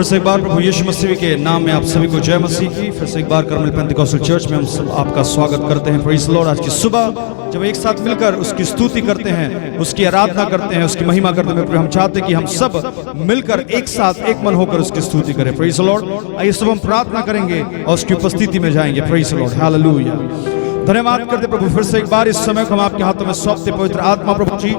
फिर से एक बार प्रभु यीशु मसीह के नाम में आप सभी को जय मसीह की। फिर से एक बार करमल पेंटिकॉस्टल चर्च में हम सब आपका स्वागत करते हैं। Praise the Lord. आज की सुबह जब एक साथ मिलकर उसकी स्तुति करते हैं, उसकी आराधना करते हैं, उसकी महिमा करते हैं, हम चाहते हैं कि हम सब मिलकर एक साथ एक मन होकर उसकी स्तुति करें। Praise the Lord. आइए सब हम प्रार्थना करेंगे और उसकी उपस्थिति में जाएंगे। Praise the lord. हालेलुया। धन्यवाद करते प्रभु, फिर से एक बार इस समय को हम आपके हाथों में सौंपते। पवित्र आत्मा प्रभु जी,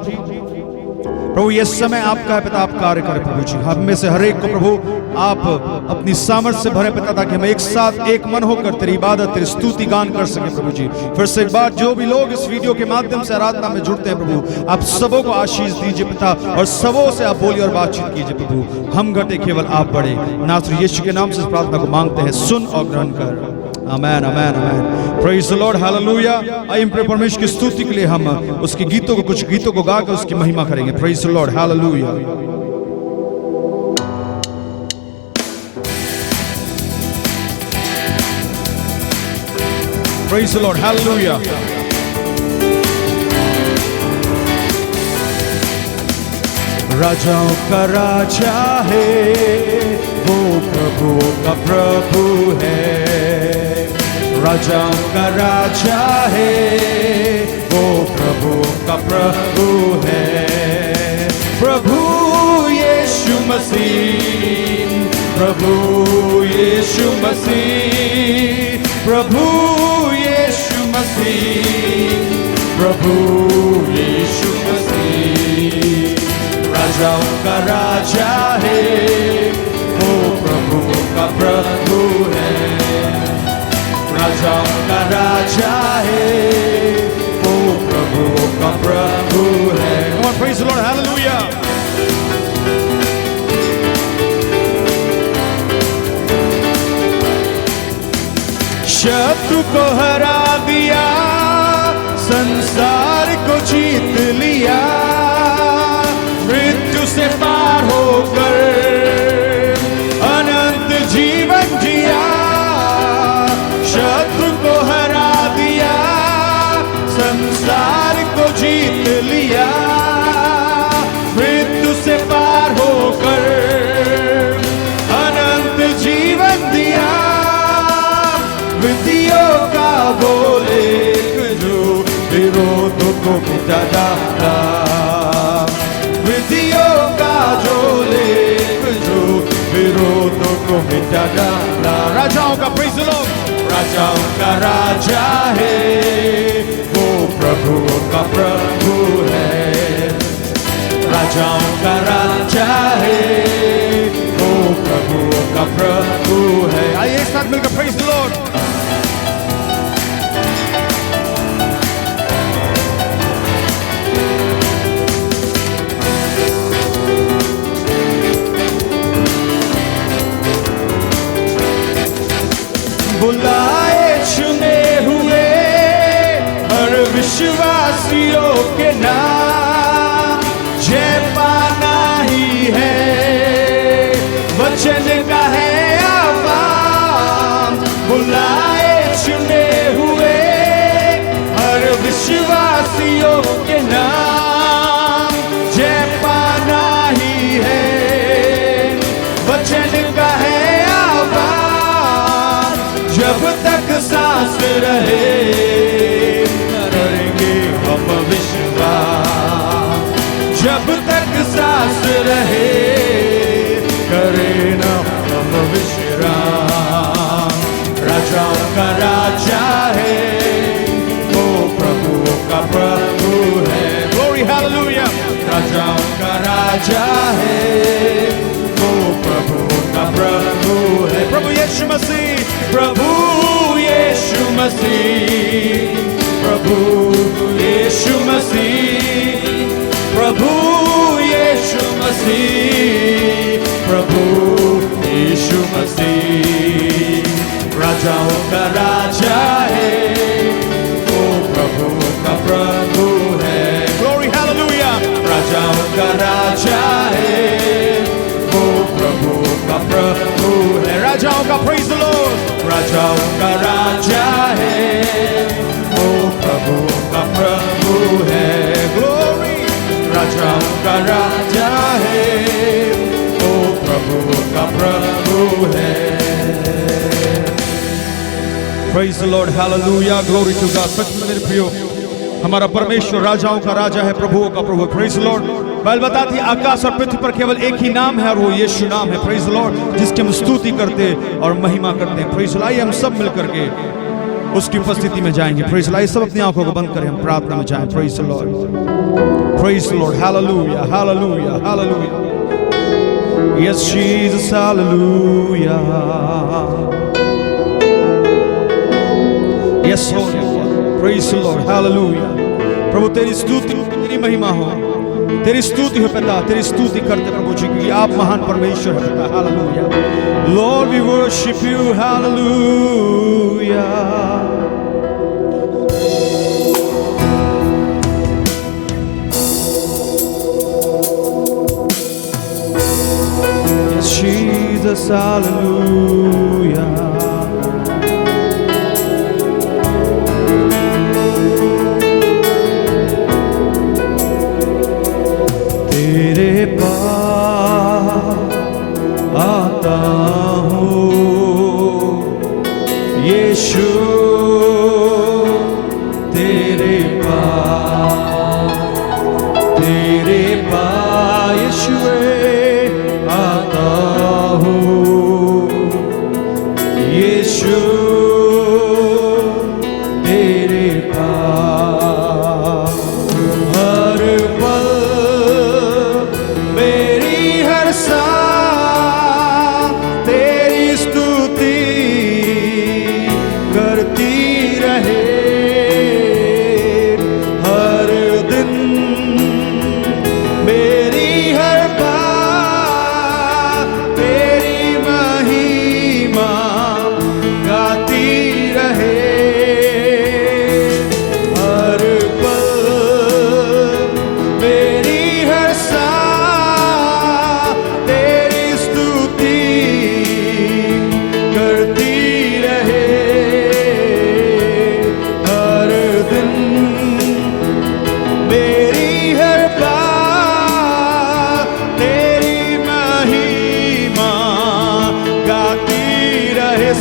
प्रभु ये समय आपका है पिता, आप कार्य करें प्रभु जी। हम में से हर एक को प्रभु आप अपनी सामर्थ से भरे पिता, ताकि हम एक साथ एक मन होकर तेरी इबादत, तेरी स्तुति गान कर सके प्रभु जी। फिर से एक बार जो भी लोग इस वीडियो के माध्यम से आराधना में जुड़ते हैं प्रभु, आप सबों को आशीष दीजिए पिता, और सबों से आप बोलिए और बातचीत कीजिए प्रभु। हम घटे केवल आप बढ़े। नासरी यीशु के नाम से इस प्रार्थना को मांगते हैं, सुन और ग्रहण कर। Amen, amen, amen. Praise the lord. Hallelujah. आइए परमेश्वर की स्तुति के लिए हम उसके गीतों को, कुछ गीतों को गाकर उसकी महिमा करेंगे। Praise the lord. Hallelujah. Praise the lord. Hallelujah. राजाओं का राजा है, वो प्रभुओं का प्रभु है। राजाओं का राजा है, वो प्रभुओं का प्रभु है। प्रभु यीशु मसीह, प्रभु यीशु मसीह, प्रभु यीशु मसीह, प्रभु यीशु मसीह। राजाओं का राजा है, वो प्रभुओं का प्रभु है। राजाओं का राजा है, वो प्रभुओं का प्रभु है। Come on, praise the Lord, hallelujah. शत्रु को हरा दिया, संसार को जीत लिया, मृत्यु से पार होकर अनंत जीवन जिया। शत्रु को हरा दिया, संसार को जीत लिया, मृत्यु से पार होकर अनंत जीवन दिया। विधियों का बोले जो विरोधों को मिटा डाला, विधियों का जो लेख जो विरोधों को मिटा डाला। राजाओं का प्रेज़ द लॉर्ड। राजाओं का राजा है, वो प्रभुओं का प्रभु है। राजाओं का राजा है, वो प्रभुओं का प्रभु है। आइए एक साथ मिलकर प्रेज़ द लॉर्ड। बुलाए चुने हुए हर विश्वासियों के नाम, जय पाना ही है, वचन का है आह्वान। बुलाए चुने हुए हर विश्वासियों के नाम, जय पाना ही है, वचन का है। जब तक सांस रहे करेंगे हम विश्वास, जब तक सांस रहे करें ना हम विश्राम। राजाओं का राजा है, वो प्रभुओं का प्रभु है। Glory, hallelujah. राजाओं का राजा है, वो प्रभुओं का प्रभु है। प्रभु यीशु मसीह, प्रभु यीशु मसीह, प्रभु यीशु मसीह, प्रभु यीशु मसीह, प्रभु यीशु मसीह। राजाओं का राजा है, वो प्रभुओं का प्रभु है। Glory, hallelujah. राजाओं का राजा है, वो प्रभुओं का प्रभु है। राजाओं का praise the Lord। राजाओं का राजा है, वो प्रभुओं का प्रभु है। Glory। राजाओं का राजा है, वो प्रभु प्रभुओं का प्रभु है। Praise the Lord, hallelujah, glory to God। सच में मेरे प्रियो, हमारा परमेश्वर राजाओं का राजा है, प्रभुओं का प्रभु। Praise the Lord। बाइबल बताती है आकाश और पृथ्वी पर केवल एक ही नाम है और वो यीशु नाम है। Praise the Lord, जिसकी हम स्तुति करते और महिमा करते हैं। Praise the Lord। आइए हम सब मिलकर के उसकी उपस्थिति में जाएंगे। Praise the Lord। सब अपनी आंखों को बंद करें, हम प्रार्थना में जाएं। Praise the Lord, praise the Lord, hallelujah, hallelujah, hallelujah। Yes Jesus, hallelujah। Yes Lord, praise the Lord, hallelujah। प्रभु तेरी स्तुति, तेरी महिमा हो, तेरी स्तुति हो पिता, तेरी स्तुति करते प्रभु जी की आप महान परमेश्वर है पिता। Hallelujah. Lord we worship you, hallelujah। Yes Jesus, hallelujah।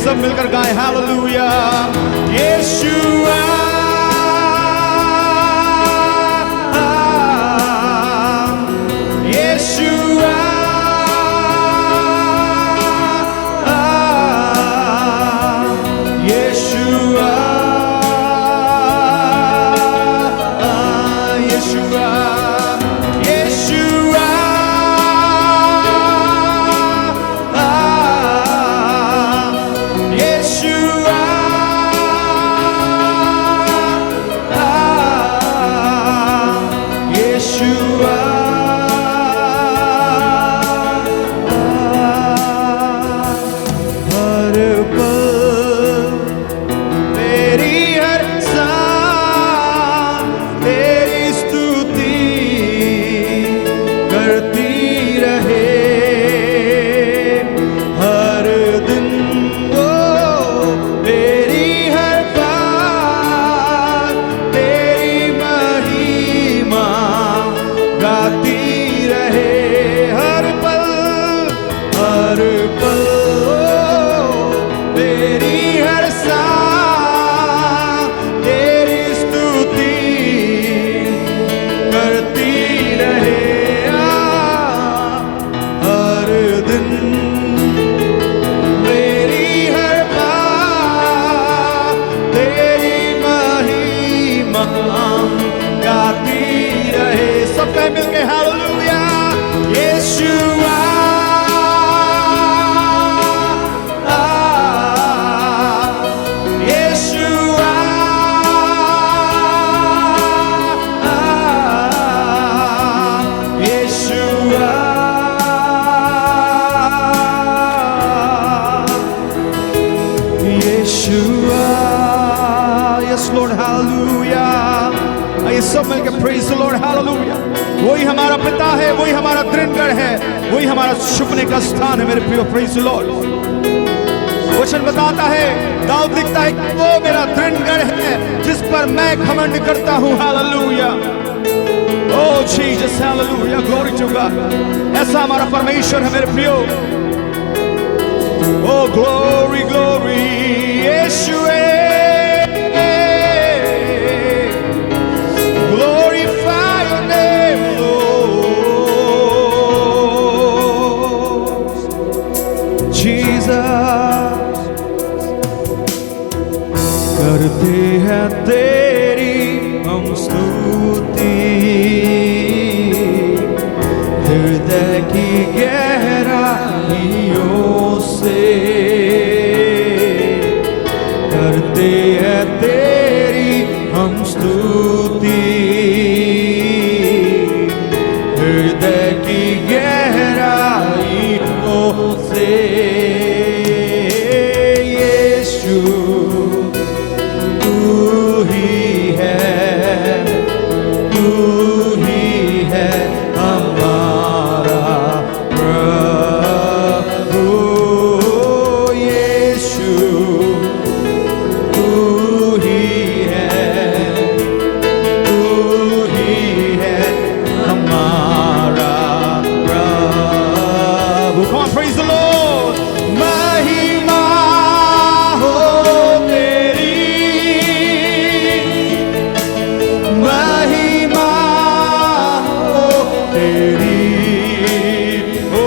सब मिलकर गाएं hallelujah. Yeshua Yeshua Yeshua Yeshua मिलके hallelujah. Yeshua Yeshua Yeshua Yeshua. Yes lord hallelujah. आइए सब मिलके प्रेज द लॉर्ड हालेलुया। वही हमारा पिता है, वही हमारा दृढ़गढ़ है, वही हमारा छुपने का स्थान है मेरे प्रिय। Praise the Lord. वचन बताता है, दाऊद लिखता है कि वो मेरा दृढ़गढ़ है जिस पर मैं घमंड करता हूँ। Hallelujah. Oh Jesus hallelujah, glory to God. ऐसा हमारा परमेश्वर है मेरे प्रियो। Oh, glory, glory, Yeshua. Glorify your name, Lord. Jesus, करते हैं तेरी हम स्तुति, हृदय की गहराइयों से करते हैं तेरी हम स्तुति, हृदय की गहराइयों से। यीशु तू ही है हमारा प्रभु। यीशु तू ही है हमारा प्रभु। Come on, praise the Lord. महिमा हो तेरी, महिमा हो तेरी, ओ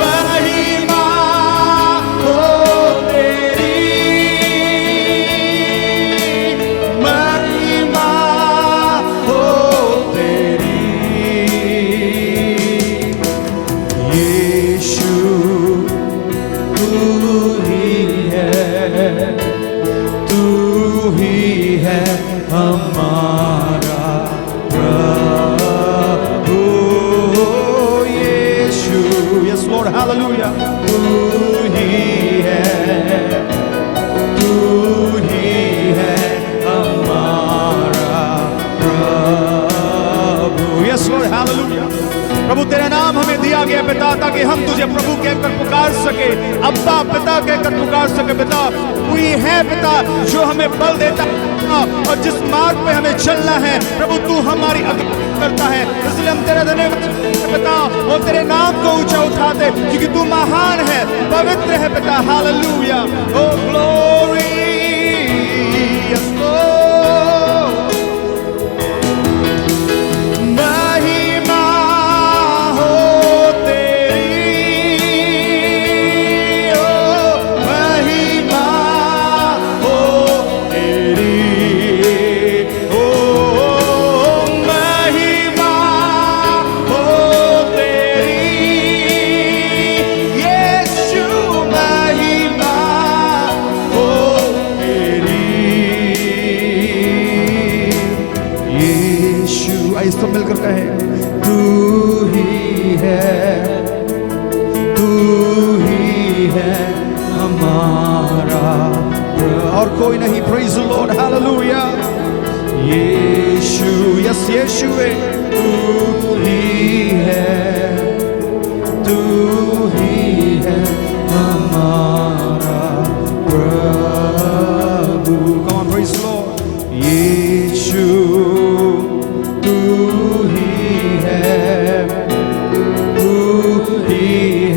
महिमा हो तेरी, महिमा हो तेरी। यीशु तू ही है हमारा प्रभु। यीशु, yes Lord, hallelujah। तू ही है हमारा प्रभु। yes Lord, hallelujah। प्रभु तेरा नाम हमें दिया गया पिता, ताकि हम तुझे प्रभु कहकर पुकार सके, अब्बा पिता कहकर पुकार सके। पिता तू ही है पिता जो हमें बल देता है और जिस मार्ग पे हमें चलना है प्रभु तू हमारी अगुवाई करता है। इसलिए हम तेरे धन्यवाद पिता और तेरे नाम को ऊंचा उठाते, क्योंकि तू महान है, पवित्र है पिता। हालेलुया, ओ ग्लोरी, यस लॉर्ड। महिमा हो तेरी, ओ महिमा हो तेरी, ओ महिमा हो तेरी। यीशु महिमा हो तेरी। यीशु, आइए सब मिलकर कहें, तू ही है हमारा और कोई नहीं। Praise the lord, hallelujah. यीशु, यस यीशु है, तू ही है हमारा प्रभु। Come on, praise the Lord। यीशु तू ही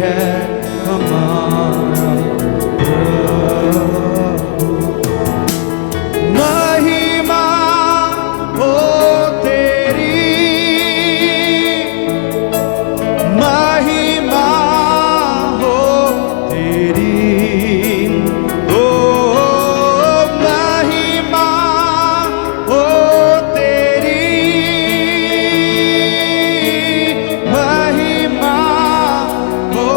है हमारा प्रभु। महिमा हो तेरी, महिमा हो तेरी, ओ महिमा हो तेरी, महिमा हो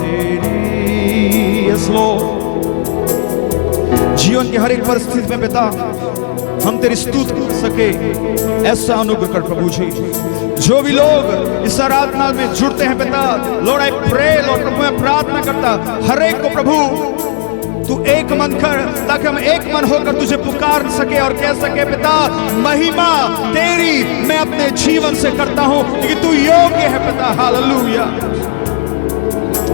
तेरी। यस लॉर्ड, जीवन की हर एक परिस्थिति में पिता हम तेरी स्तुति कर सके, ऐसा अनुग्रह कर प्रभु जी। जो भी लोग इस आराधना में जुड़ते हैं पिता, लॉर्ड आई प्रे, लॉर्ड प्रभु मैं प्रार्थना करता हर एक को प्रभु तू एक मन कर, ताकि हम एक मन होकर तुझे पुकार सके और कह सके पिता महिमा तेरी मैं अपने जीवन से करता हूं, क्योंकि तू योग्य है पिता। हालेलुया,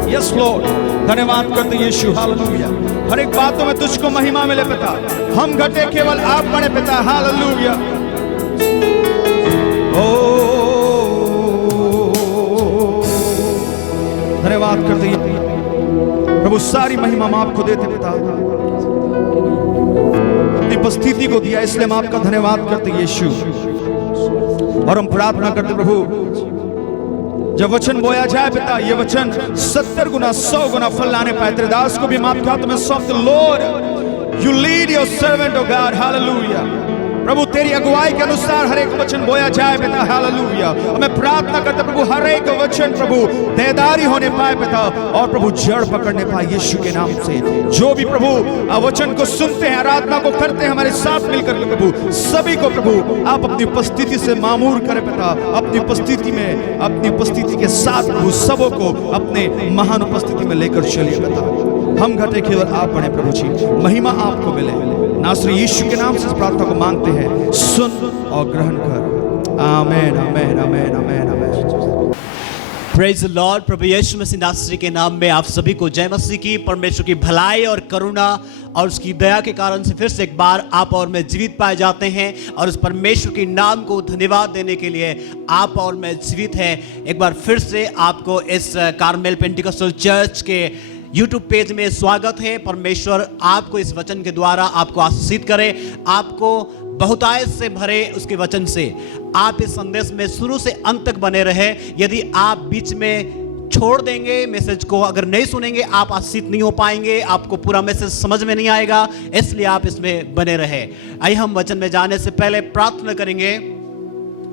यस लॉर्ड, धन्यवाद करते यीशु। हालेलुया, हर एक बातों में तुझको महिमा मिले पिता, हम घटे केवल आप बने पिता। हालेलुया, ओ धन्यवाद करते प्रभु सारी महिमा हम आपको देते पिता, अपनी उपस्थिति को दिया इसलिए हम आपका धन्यवाद करते यीशु। और हम प्रार्थना करते प्रभु, जब वचन बोया जाए पिता, ये वचन 70 गुना 100 गुना फल लाने पाए। तेरे दास को भी हम आपके हाथ में सौंपते। Lord, you lead your servant O God, hallelujah. प्रभु तेरी अगुवाई के अनुसार हर एक वचन बोया जाए पिता, हालेलुया। मैं प्रार्थना करता प्रभु, हर एक वचन प्रभु देदारी होने पाए पिता, और प्रभु जड़ पकड़ने पाए यीशु के नाम से। जो भी प्रभु वचन को सुनते हैं, आराधना को करते हैं हमारे साथ मिलकर के प्रभु, सभी को प्रभु आप अपनी उपस्थिति से मामूर करें पिता। अपनी उपस्थिति में, अपनी उपस्थिति के साथ प्रभु सबों को अपने महान उपस्थिति में लेकर चलिए पिता। हम घटे केवल आप बढ़े प्रभु जी, महिमा आपको मिले। नासरी यीशु के नाम से इस प्रार्थना को मांगते हैं, सुन और ग्रहण कर। Amen, amen, amen, amen, amen. Praise the lord. प्रभु यीशु मसीह नासरी के नाम में आप सभी को जय मसीह की। परमेश्वर की भलाई और करुणा और उसकी दया के कारण से फिर से एक बार आप और मैं जीवित पाए जाते हैं, और उस परमेश्वर के नाम को धन्यवाद देने के लिए आप और मैं जीवित हैं। एक बार फिर से आपको इस कार्मेल पेंटिकॉस्टल चर्च के YouTube पेज में स्वागत है। परमेश्वर आपको इस वचन के द्वारा आपको आशीषित करे, आपको बहुतायत से भरे उसके वचन से। आप इस संदेश में शुरू से अंत तक बने रहे। यदि आप बीच में छोड़ देंगे मैसेज को, अगर नहीं सुनेंगे, आप आशीषित नहीं हो पाएंगे, आपको पूरा मैसेज समझ में नहीं आएगा, इसलिए आप इसमें बने रहे। आइए हम वचन में जाने से पहले प्रार्थना करेंगे,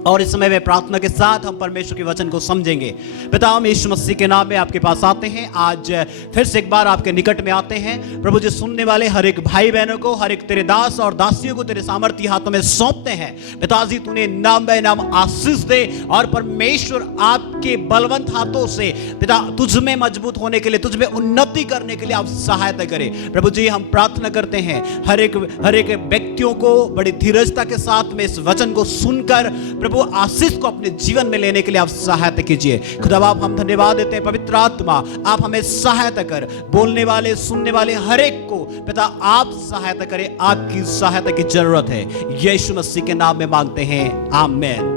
और इस समय में प्रार्थना के साथ हम परमेश्वर के वचन को समझेंगे। पिता, हम यीशु मसीह के नाम में आपके पास आते हैं। आज फिर से एक बार आपके निकट में आते हैं प्रभु जी। सुनने वाले हर एक भाई बहनों को, हर एक तेरे दास और दासियों को तेरे सामर्थ्य हाथों में सौंपते हैं। पिताजी, तूने नाम बे नाम आशीष दे, और परमेश्वर आपके बलवंत हाथों से पिता तुझ में मजबूत होने के लिए, तुझ में उन्नति करने के लिए आप सहायता करें। प्रभु जी, हम प्रार्थना करते हैं हर एक व्यक्तियों को बड़ी धीरजता के साथ में इस वचन को सुनकर प्रभु आशीष को अपने जीवन में लेने के लिए आप सहायता कीजिए। खुदा बाप, हम धन्यवाद देते हैं। पवित्र आत्मा, आप हमें सहायता कर, बोलने वाले सुनने वाले हर एक को पिता आप सहायता करें। आपकी सहायता की जरूरत है। यीशु मसीह के नाम में मांगते हैं, आमीन।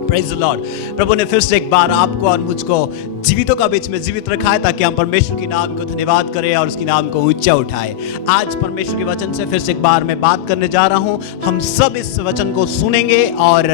Praise the lord. प्रभु ने फिर से एक बार आपको और मुझको जीवितों का बीच में जीवित रखा है, ताकि हम परमेश्वर के नाम को धन्यवाद करें और उसके नाम को ऊंचा उठाएं। आज परमेश्वर के वचन से फिर से एक बार मैं बात करने जा रहा हूं। हम सब इस वचन को सुनेंगे और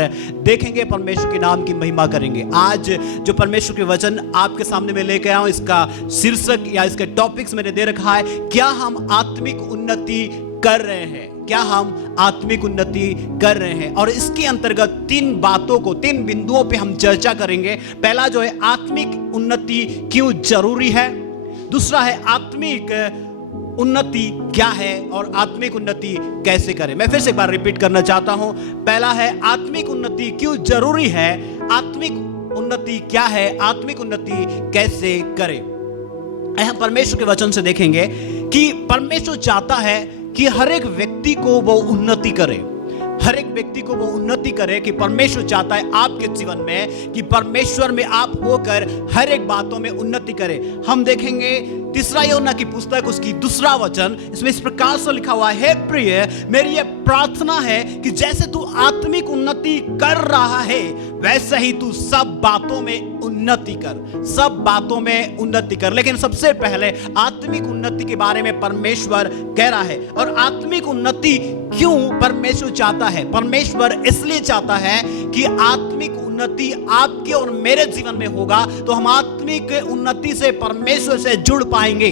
देखेंगे, परमेश्वर के नाम की महिमा करेंगे। आज जो परमेश्वर के वचन आपके सामने में लेके आया हूं, इसका शीर्षक या इसके टॉपिक्स मैंने दे रखा है, क्या हम आत्मिक उन्नति कर रहे हैं? क्या हम आत्मिक उन्नति कर रहे हैं? और इसके अंतर्गत 3 बातों को, 3 बिंदुओं पे हम चर्चा करेंगे। पहला जो है, आत्मिक उन्नति क्यों जरूरी है। दूसरा है, आत्मिक उन्नति क्या है और आत्मिक उन्नति कैसे करें। मैं फिर से एक बार रिपीट करना चाहता हूं। पहला है, आत्मिक उन्नति क्यों जरूरी है, आत्मिक उन्नति क्या है, आत्मिक उन्नति कैसे करें। हम परमेश्वर के वचन से देखेंगे कि परमेश्वर चाहता है कि हर एक व्यक्ति को वो उन्नति करे, हर एक व्यक्ति को वो उन्नति करे। कि परमेश्वर चाहता है आपके जीवन में कि परमेश्वर में आप होकर हर एक बातों में उन्नति करें। हम देखेंगे 3 यूहन्ना की पुस्तक, उसकी 2 वचन, इसमें इस प्रकार से लिखा हुआ है, प्रिय, मेरी ये प्रार्थना है कि जैसे तू आत्मिक उन्नति कर रहा है, वैसे ही तू सब बातों में उन्नति कर, सब बातों में उन्नति कर। लेकिन सबसे पहले आत्मिक उन्नति के बारे में परमेश्वर कह रहा है। और आत्मिक उन्नति क्यों परमेश्वर चाहता है? परमेश्वर इसलिए चाहता है कि आत्मिक उन्नति आपके और मेरे जीवन में होगा तो हम आत्मिक उन्नति से परमेश्वर से जुड़ पाएंगे।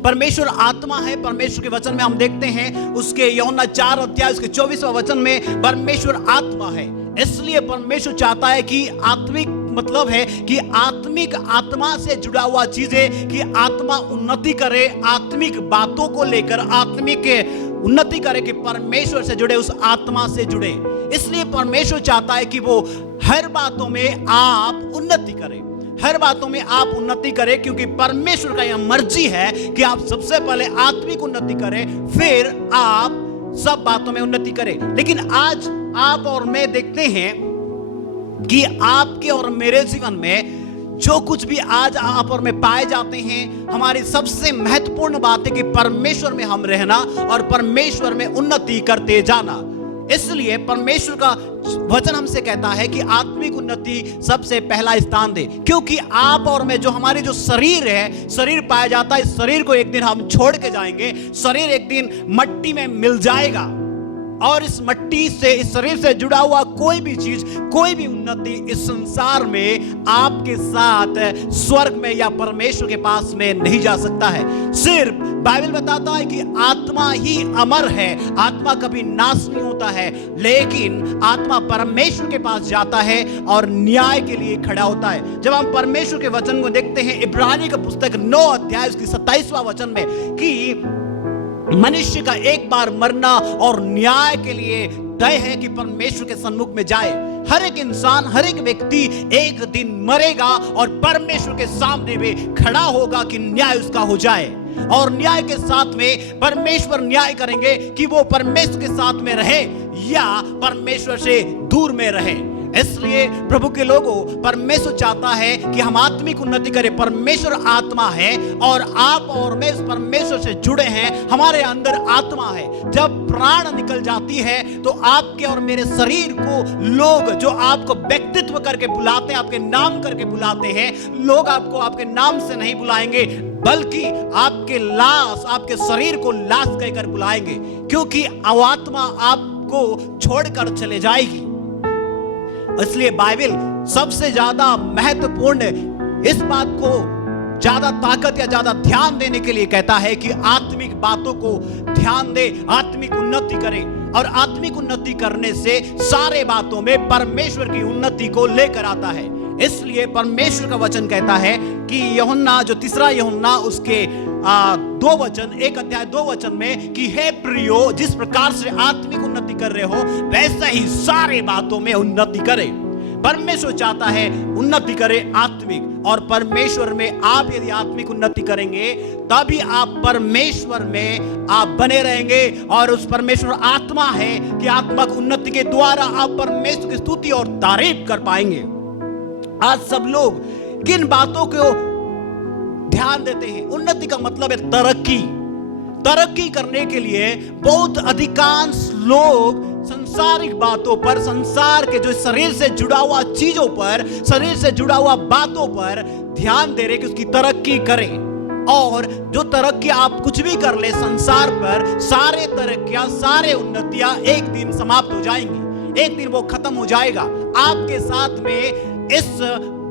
परमेश्वर आत्मा है। परमेश्वर के वचन में हम देखते हैं, उसके यूहन्ना 4 अध्याय उसके 24वां वचन में परमेश्वर आत्मा है। इसलिए परमेश्वर चाहता है कि आत्मिक मतलब है कि आत्मिक आत्मा से जुड़ा हुआ चीजें, कि आत्मा उन्नति करे, आत्मिक बातों को लेकर आत्मिक उन्नति करे, कि परमेश्वर से जुड़े, उस आत्मा से जुड़े। इसलिए परमेश्वर चाहता है कि वो हर बातों में आप उन्नति करें, हर बातों में आप उन्नति करें, क्योंकि परमेश्वर का यह मर्जी है कि आप सबसे पहले आत्मिक उन्नति करें, फिर आप सब बातों में उन्नति करें। लेकिन आज आप और मैं देखते हैं कि आपके और मेरे जीवन में जो कुछ भी आज आप और मैं पाए जाते हैं, हमारी सबसे महत्वपूर्ण बात है कि परमेश्वर में हम रहना और परमेश्वर में उन्नति करते जाना। इसलिए परमेश्वर का वचन हमसे कहता है कि आत्मिक उन्नति सबसे पहला स्थान दे, क्योंकि आप और मैं, जो हमारे जो शरीर है, शरीर पाया जाता है, इस शरीर को एक दिन हम छोड़ के जाएंगे। शरीर एक दिन मट्टी में मिल जाएगा और इस मट्टी से, इस शरीर से जुड़ा हुआ कोई भी चीज, कोई भी उन्नति इस संसार में आपके साथ स्वर्ग में या परमेश्वर के पास में नहीं जा सकता है। सिर्फ बाइबल बताता है कि आत्मा ही अमर है, आत्मा कभी नाश नहीं होता है, लेकिन आत्मा परमेश्वर के पास जाता है और न्याय के लिए खड़ा होता है। जब हम परमेश्वर के वचन को देखते हैं, इब्रानी का पुस्तक 9 अध्याय उसकी 27वां वचन में, कि मनुष्य का एक बार मरना और न्याय के लिए तय है कि परमेश्वर के सन्मुख में जाए। हर एक इंसान, हर एक व्यक्ति एक दिन मरेगा और परमेश्वर के सामने में खड़ा होगा कि न्याय उसका हो जाए। और न्याय के साथ में परमेश्वर न्याय करेंगे कि वो परमेश्वर के साथ में रहे या परमेश्वर से दूर में रहे। इसलिए प्रभु के लोगों, परमेश्वर चाहता है कि हम आत्मिक उन्नति करें। परमेश्वर आत्मा है और आप और मैं उस परमेश्वर से जुड़े हैं, हमारे अंदर आत्मा है। जब प्राण निकल जाती है तो आपके और मेरे शरीर को लोग, जो आपको व्यक्तित्व करके बुलाते हैं, आपके नाम करके बुलाते हैं, लोग आपको आपके नाम से नहीं बुलाएंगे, बल्कि आपके लाश, आपके शरीर को लाश कहकर बुलाएंगे, क्योंकि आत्मा आपको छोड़कर चले जाएगी। इसलिए बाइबल सबसे ज्यादा महत्वपूर्ण इस बात को ज्यादा ताकत या ज्यादा ध्यान देने के लिए कहता है कि आत्मिक बातों को ध्यान दे, आत्मिक उन्नति करे। और आत्मिक उन्नति करने से सारे बातों में परमेश्वर की उन्नति को लेकर आता है। इसलिए परमेश्वर का वचन कहता है कि यूहन्ना, जो तीसरा यूहन्ना उसके 2 वचन, 1 अध्याय 2 वचन में, कि हे प्रियो, जिस प्रकार से आत्मिक उन्नति कर रहे हो वैसा ही सारे बातों में उन्नति करे। परमेश्वर चाहता है उन्नति करे आत्मिक, और परमेश्वर में आप यदि आत्मिक उन्नति करेंगे तभी आप परमेश्वर में आप बने रहेंगे। और उस परमेश्वर आत्मा है कि आत्मा की उन्नति के द्वारा आप परमेश्वर की स्तुति और तारीफ कर पाएंगे। आज सब लोग किन बातों को ध्यान देते हैं? उन्नति का मतलब है तरक्की। तरक्की करने के लिए बहुत अधिकांश लोग संसारिक बातों पर, संसार के जो शरीर से जुड़ा हुआ चीजों पर, शरीर से जुड़ा हुआ बातों पर ध्यान दे रहे कि उसकी तरक्की करें। और जो तरक्की आप कुछ भी कर ले संसार पर, सारे तरक्कियां, सारे उन्नतियां एक दिन समाप्त हो जाएंगी, एक दिन वो खत्म हो जाएगा, आपके साथ में इस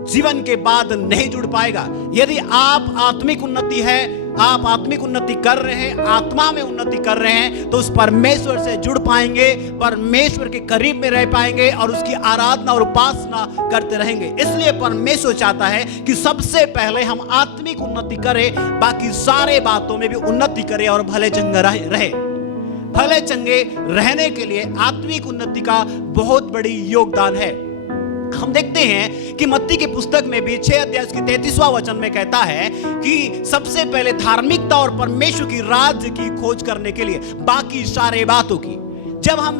जीवन के बाद नहीं जुड़ पाएगा। यदि आप आत्मिक उन्नति है, आप आत्मिक उन्नति कर रहे हैं, आत्मा में उन्नति कर रहे हैं, तो उस परमेश्वर से जुड़ पाएंगे, परमेश्वर के करीब में रह पाएंगे और उसकी आराधना और उपासना करते रहेंगे। इसलिए परमेश्वर चाहता है कि सबसे पहले हम आत्मिक उन्नति करें, बाकी सारे बातों में भी उन्नति करें और भले चंगे रहे। भले चंगे रहने के लिए आत्मिक उन्नति का बहुत बड़ी योगदान है। हम देखते हैं कि मत्ती की पुस्तक में भी 6 अध्याय उसके 33वां वचन में कहता है कि सबसे पहले धार्मिकता और परमेश्वर की राज्य की खोज करने के लिए बाकी सारे बातों की, जब हम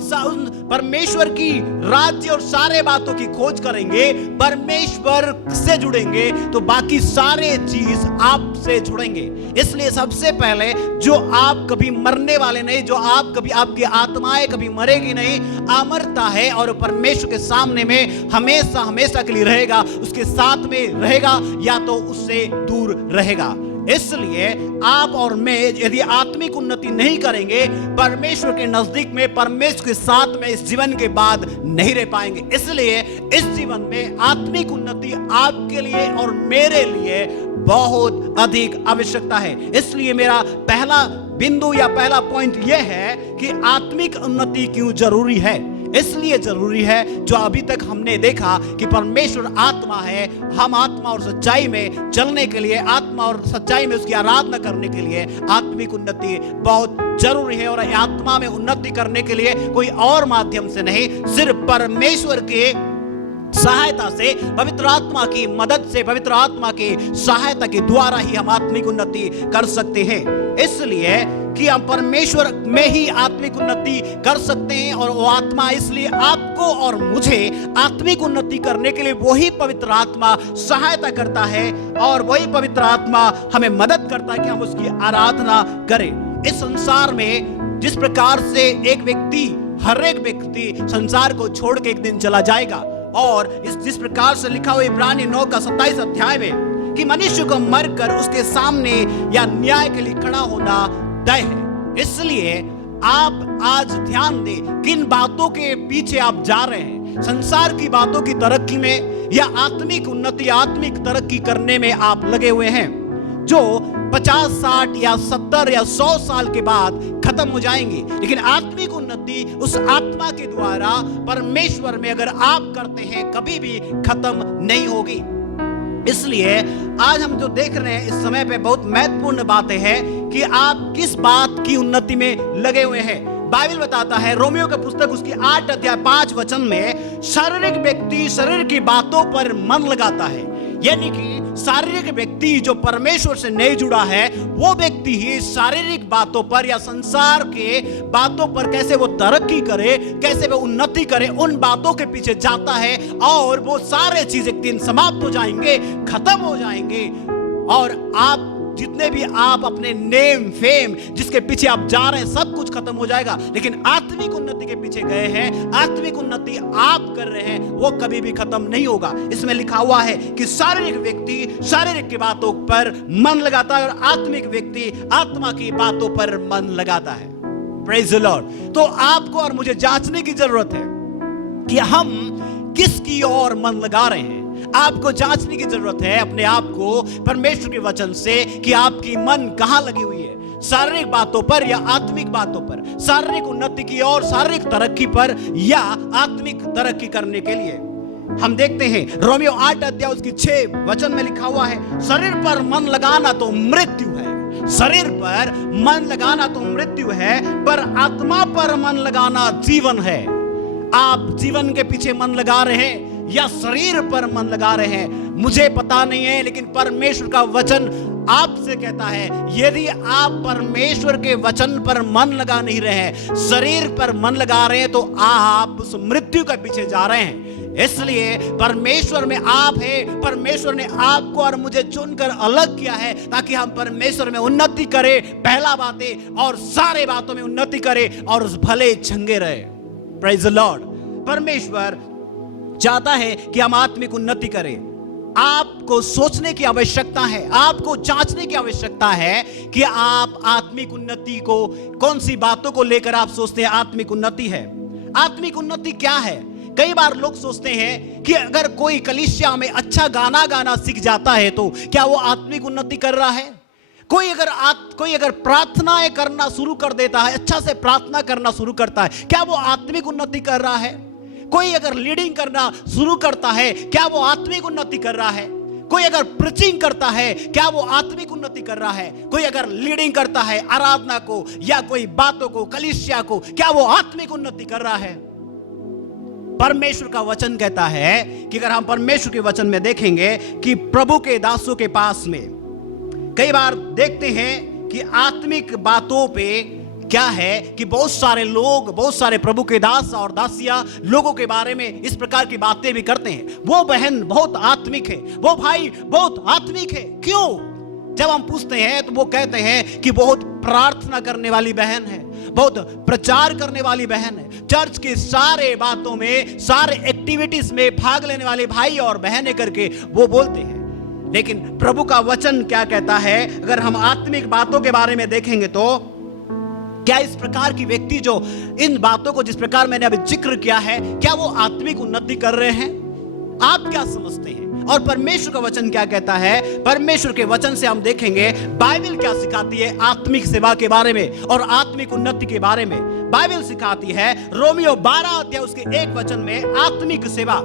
परमेश्वर की राज्य और सारे बातों की खोज करेंगे, परमेश्वर से जुड़ेंगे, तो बाकी सारे चीज आपसे जुड़ेंगे। इसलिए सबसे पहले जो आप कभी मरने वाले नहीं, जो आप कभी, आपकी आत्माएं कभी मरेगी नहीं, अमरता है और परमेश्वर के सामने में हमेशा हमेशा के लिए रहेगा, उसके साथ में रहेगा या तो उससे दूर रहेगा। इसलिए आप और मैं यदि आत्मिक उन्नति नहीं करेंगे, परमेश्वर के नजदीक में, परमेश्वर के साथ में इस जीवन के बाद नहीं रह पाएंगे। इसलिए इस जीवन में आत्मिक उन्नति आपके लिए और मेरे लिए बहुत अधिक आवश्यकता है। इसलिए मेरा पहला बिंदु या पहला पॉइंट यह है कि आत्मिक उन्नति क्यों जरूरी है। इसलिए जरूरी है, जो अभी तक हमने देखा कि परमेश्वर आत्मा है, हम आत्मा और सच्चाई में चलने के लिए, आत्मा और सच्चाई में उसकी आराधना करने के लिए आत्मिक उन्नति बहुत जरूरी है। और आत्मा में उन्नति करने के लिए कोई और माध्यम से नहीं, सिर्फ परमेश्वर के सहायता से, पवित्र आत्मा की मदद से, पवित्र आत्मा की सहायता के द्वारा ही हम आत्मिक उन्नति कर सकते हैं। इसलिए कि हम परमेश्वर में ही आत्मिक उन्नति कर सकते हैं, और वो आत्मा, इसलिए आपको और मुझे आत्मिक उन्नति करने के लिए वही पवित्र आत्मा सहायता करता है, और वही पवित्र आत्मा हमें मदद करता है कि हम उसकी आराधना करें। इस संसार में जिस प्रकार से एक व्यक्ति हर एक व्यक्ति संसार को छोड़ के एक दिन चला जाएगा। और इस जिस प्रकार से लिखा हुआ इब्रानी 9 का 27 अध्याय में कि मनुष्य को मरकर उसके सामने या न्याय के लिए खड़ा होना तय है। इसलिए आप आज ध्यान दें किन बातों के पीछे आप जा रहे हैं। संसार की बातों की तरक्की में या आत्मिक उन्नति, आत्मिक तरक्की करने में आप लगे हुए हैं, जो 50, 60 या 70 या 100 साल के बाद खत्म हो जाएंगी। लेकिन आत्मिक उन्नति उस आत्मा के द्वारा परमेश्वर में अगर आप करते हैं कभी भी खत्म नहीं होगी। इसलिए आज हम जो देख रहे हैं इस समय पे बहुत महत्वपूर्ण बातें हैं कि आप किस बात की उन्नति में लगे हुए हैं। बाइबल बताता है रोमियो का पुस्तक उसकी 8 अध्याय 5 वचन में, शारीरिक व्यक्ति शरीर की बातों पर मन लगाता है। यानी कि शारीरिक व्यक्ति जो परमेश्वर से नहीं जुड़ा है वो व्यक्ति ही शारीरिक बातों पर या संसार के बातों पर कैसे वो तरक्की करे, कैसे वो उन्नति करे, उन बातों के पीछे जाता है। और वो सारे चीज एक दिन समाप्त हो जाएंगे, खत्म हो जाएंगे। और आप जितने भी आप अपने नेम फेम जिसके पीछे आप जा रहे हैं सब कुछ खत्म हो जाएगा। लेकिन आत्मिक उन्नति के पीछे गए हैं, आत्मिक उन्नति आप कर रहे हैं, वो कभी भी खत्म नहीं होगा। इसमें लिखा हुआ है कि शारीरिक व्यक्ति शारीरिक की बातों पर मन लगाता है और आत्मिक व्यक्ति आत्मा की बातों पर मन लगाता है। Praise the Lord. तो आपको और मुझे जांचने की जरूरत है कि हम किसकी ओर मन लगा रहे हैं। आपको जांचने की जरूरत है अपने आप को परमेश्वर के वचन से कि आपकी मन कहां लगी हुई है, शारीरिक बातों पर या आत्मिक बातों पर, शारीरिक उन्नति की और शारीरिक तरक्की पर या आत्मिक तरक्की करने के लिए। हम देखते हैं रोमियो 8 अध्याय उसकी 6 वचन में लिखा हुआ है, शरीर पर मन लगाना तो मृत्यु है। शरीर पर मन लगाना तो मृत्यु है, पर आत्मा पर मन लगाना जीवन है। आप जीवन के पीछे मन लगा रहे हैं या शरीर पर मन लगा रहे हैं मुझे पता नहीं है, लेकिन परमेश्वर का वचन आपसे कहता है यदि आप परमेश्वर के वचन पर मन लगा नहीं रहे हैं, शरीर पर मन लगा रहे हैं, तो आप उस मृत्यु के पीछे जा रहे हैं। इसलिए परमेश्वर में आप है, परमेश्वर ने आपको और मुझे चुनकर अलग किया है ताकि हम परमेश्वर में उन्नति करें, पहला बातें और सारे बातों में उन्नति करें और उस भले चंगे रहे। Praise the Lord. परमेश्वर चाहता है कि हम आत्मिक उन्नति करें। आपको सोचने की आवश्यकता है, आपको जांचने की आवश्यकता है कि आप आत्मिक उन्नति को कौन सी बातों को लेकर आप सोचते हैं आत्मिक उन्नति है। आत्मिक उन्नति क्या है? कई बार लोग सोचते हैं कि अगर कोई कलीसिया में अच्छा गाना गाना सीख जाता है तो क्या वो आत्मिक उन्नति कर रहा है? कोई अगर प्रार्थनाएं करना शुरू कर देता है, अच्छा से प्रार्थना करना शुरू करता है, क्या वो आत्मिक उन्नति कर रहा है? कोई अगर लीडिंग करना शुरू करता है, क्या वो आत्मिक उन्नति कर रहा है? कोई अगर प्रीचिंग करता है, क्या वो आत्मिक उन्नति कर रहा है? कोई अगर लीडिंग करता है आराधना को या कोई बातों को, कलीसिया को, क्या वो आत्मिक उन्नति कर रहा है? परमेश्वर का वचन कहता है कि अगर हम परमेश्वर के वचन में देखेंगे कि प्रभु के दासों के पास में कई बार देखते हैं कि आत्मिक बातों पे क्या है कि बहुत सारे लोग, बहुत सारे प्रभु के दास और दासियां लोगों के बारे में इस प्रकार की बातें भी करते हैं। वो बहन बहुत आत्मिक है, वो भाई बहुत आत्मिक है। क्यों? जब हम पूछते हैं तो वो कहते हैं कि बहुत प्रार्थना करने वाली बहन है, बहुत प्रचार करने वाली बहन है, चर्च की सारे बातों में, सारे एक्टिविटीज में भाग लेने वाले भाई और बहनें करके वो बोलते हैं। लेकिन प्रभु का वचन क्या कहता है? अगर हम आत्मिक बातों के बारे में देखेंगे तो क्या इस प्रकार की व्यक्ति जो इन बातों को जिस प्रकार मैंने अभी जिक्र किया है, क्या वो आत्मिक उन्नति कर रहे हैं? आप क्या समझते हैं? और परमेश्वर का वचन क्या कहता है? परमेश्वर के वचन से हम देखेंगे बाइबल क्या सिखाती है आत्मिक सेवा के बारे में और आत्मिक उन्नति के बारे में। बाइबल सिखाती है रोमियो 12 अध्याय उसके 1 वचन में, आत्मिक सेवा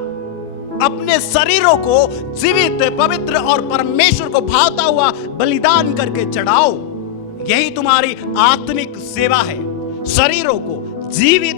अपने शरीरों को जीवित, पवित्र और परमेश्वर को भावता हुआ बलिदान करके चढ़ाओ। यही तुम्हारी आत्मिक सेवा है। शरीरों को जीवित,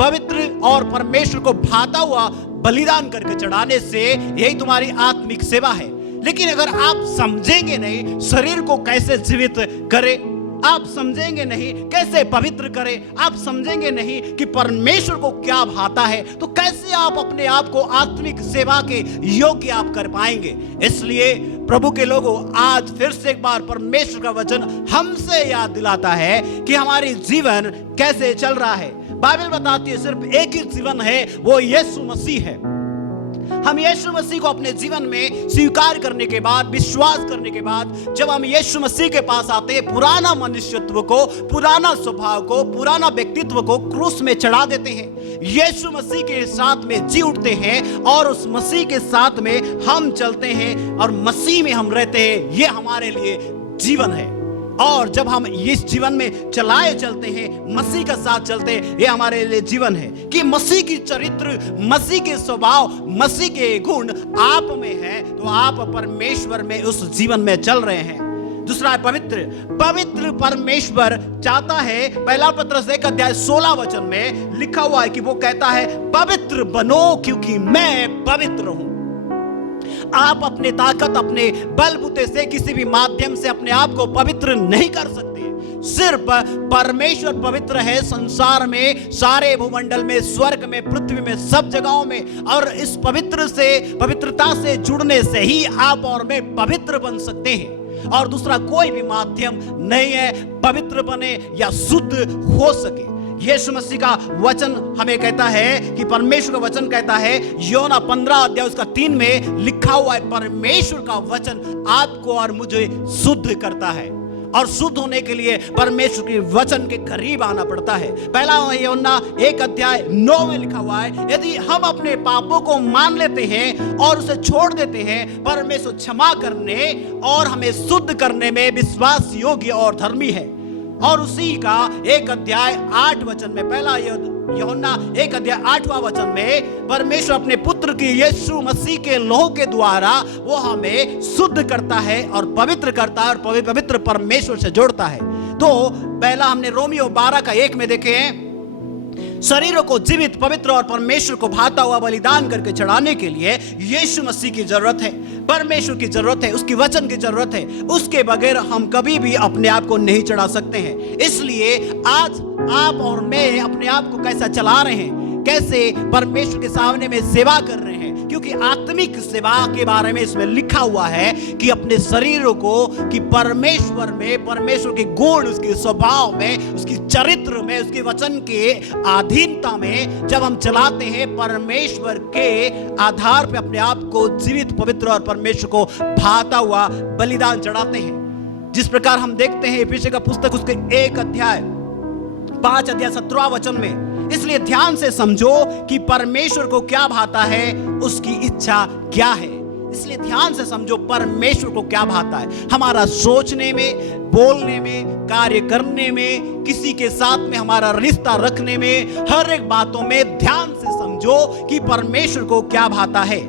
पवित्र और परमेश्वर को भाता हुआ बलिदान करके चढ़ाने से यही तुम्हारी आत्मिक सेवा है। लेकिन अगर आप समझेंगे नहीं शरीर को कैसे जीवित करे, आप समझेंगे नहीं कैसे पवित्र करें, आप समझेंगे नहीं कि परमेश्वर को क्या भाता है, तो कैसे आप अपने आप को आत्मिक सेवा के योग्य आप कर पाएंगे। इसलिए प्रभु के लोगों, आज फिर से एक बार परमेश्वर का वचन हमसे याद दिलाता है कि हमारी जीवन कैसे चल रहा है। बाइबल बताती है सिर्फ एक ही जीवन है, वो यीशु मसीह है। हम यीशु मसीह को अपने जीवन में स्वीकार करने के बाद, विश्वास करने के बाद, जब हम यीशु मसीह के पास आते हैं, पुराना मनुष्यत्व को, पुराना स्वभाव को, पुराना व्यक्तित्व को क्रूस में चढ़ा देते हैं, यीशु मसीह के साथ में जी उठते हैं और उस मसीह के साथ में हम चलते हैं और मसीह में हम रहते हैं। ये हमारे लिए जीवन है। और जब हम इस जीवन में चलाए चलते हैं, मसीह का साथ चलते हैं, ये हमारे लिए जीवन है कि मसीह की चरित्र, मसीह के स्वभाव, मसीह के गुण आप में है, तो आप परमेश्वर में उस जीवन में चल रहे हैं। दूसरा है पवित्र परमेश्वर चाहता है, पहला पत्रस 1:16 में लिखा हुआ है कि वो कहता है पवित्र बनो क्योंकि मैं पवित्र हूं। आप अपने ताकत, अपने बलबूते से, किसी भी माध्यम से अपने आप को पवित्र नहीं कर सकते। सिर्फ परमेश्वर पवित्र है। संसार में, सारे भूमंडल में, स्वर्ग में, पृथ्वी में, सब जगहों में, और इस पवित्रता से जुड़ने से ही आप और मैं पवित्र बन सकते हैं। और दूसरा कोई भी माध्यम नहीं है पवित्र बने या शुद्ध हो सके। यीशु मसीह का वचन हमें कहता है कि परमेश्वर का वचन कहता है, योना 15:3 में लिखा हुआ है, परमेश्वर का वचन आपको और मुझे शुद्ध करता है। और शुद्ध होने के लिए परमेश्वर के वचन के करीब आना पड़ता है। पहला योना 1:9 में लिखा हुआ है, यदि हम अपने पापों को मान लेते हैं और उसे छोड़ देते हैं, परमेश्वर क्षमा करने और हमें शुद्ध करने में विश्वास योग्य और धर्मी है। और उसी का 1:8 में, पहला यूहन्ना 1:8 में, परमेश्वर अपने पुत्र की यीशु मसीह के लहू के द्वारा वो हमें शुद्ध करता है और पवित्र करता है और पवित्र परमेश्वर से जोड़ता है। तो पहला हमने रोमियो 12:1 में देखे हैं, शरीरों को जीवित, पवित्र और परमेश्वर को भाता हुआ बलिदान करके चढ़ाने के लिए यीशु मसीह की जरूरत है, परमेश्वर की जरूरत है, उसकी वचन की जरूरत है। उसके बगैर हम कभी भी अपने आप को नहीं चढ़ा सकते हैं। इसलिए आज आप और मैं अपने आप को कैसा चला रहे हैं, कैसे परमेश्वर के सामने में सेवा कर रहे हैं, क्योंकि आत्मिक सेवा के बारे में इसमें लिखा हुआ है कि अपने शरीरों को कि परमेश्वर में, परमेश्वर के गुण, उसके स्वभाव में, उसकी चरित्र में, उसके वचन के अधीनता में जब हम चलाते हैं, परमेश्वर के आधार पे अपने आप को जीवित, पवित्र और परमेश्वर को भाता हुआ बलिदान चढ़ाते हैं। जिस प्रकार हम देखते हैं एफिसी का पुस्तक उसके 5:17 में, इसलिए ध्यान से समझो कि परमेश्वर को क्या भाता है, उसकी इच्छा क्या है। इसलिए ध्यान से समझो परमेश्वर को क्या भाता है। हमारा सोचने में, बोलने में, कार्य करने में, किसी के साथ में हमारा रिश्ता रखने में, हर एक बातों में ध्यान से समझो कि परमेश्वर को क्या भाता है।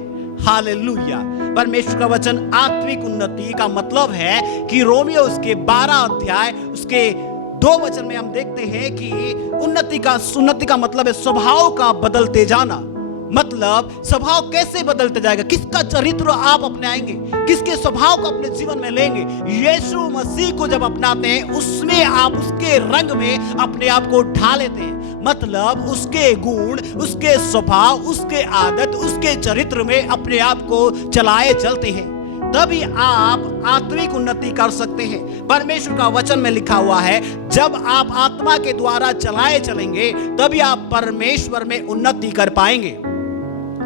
हालेलुया। परमेश्वर का वचन आत्मिक उन्नति का मतलब है कि रोमियो उसके 12 उसके 2 में हम देखते हैं कि उन्नति का मतलब है स्वभाव का बदलते जाना। मतलब स्वभाव कैसे बदलते जाएगा, किसका चरित्र आप अपनाएंगे, किसके स्वभाव को अपने जीवन में लेंगे। यीशु मसीह को जब अपनाते हैं, उसमें आप उसके रंग में अपने आप को ढा लेते हैं। मतलब उसके गुण, उसके स्वभाव, उसके आदत, उसके चरित्र में अपने आप को चलाए चलते हैं, तभी आप आत्मिक उन्नति कर सकते हैं। परमेश्वर का वचन में लिखा हुआ है, जब आप आत्मा के द्वारा चलाए चलेंगे तभी आप परमेश्वर में उन्नति कर पाएंगे।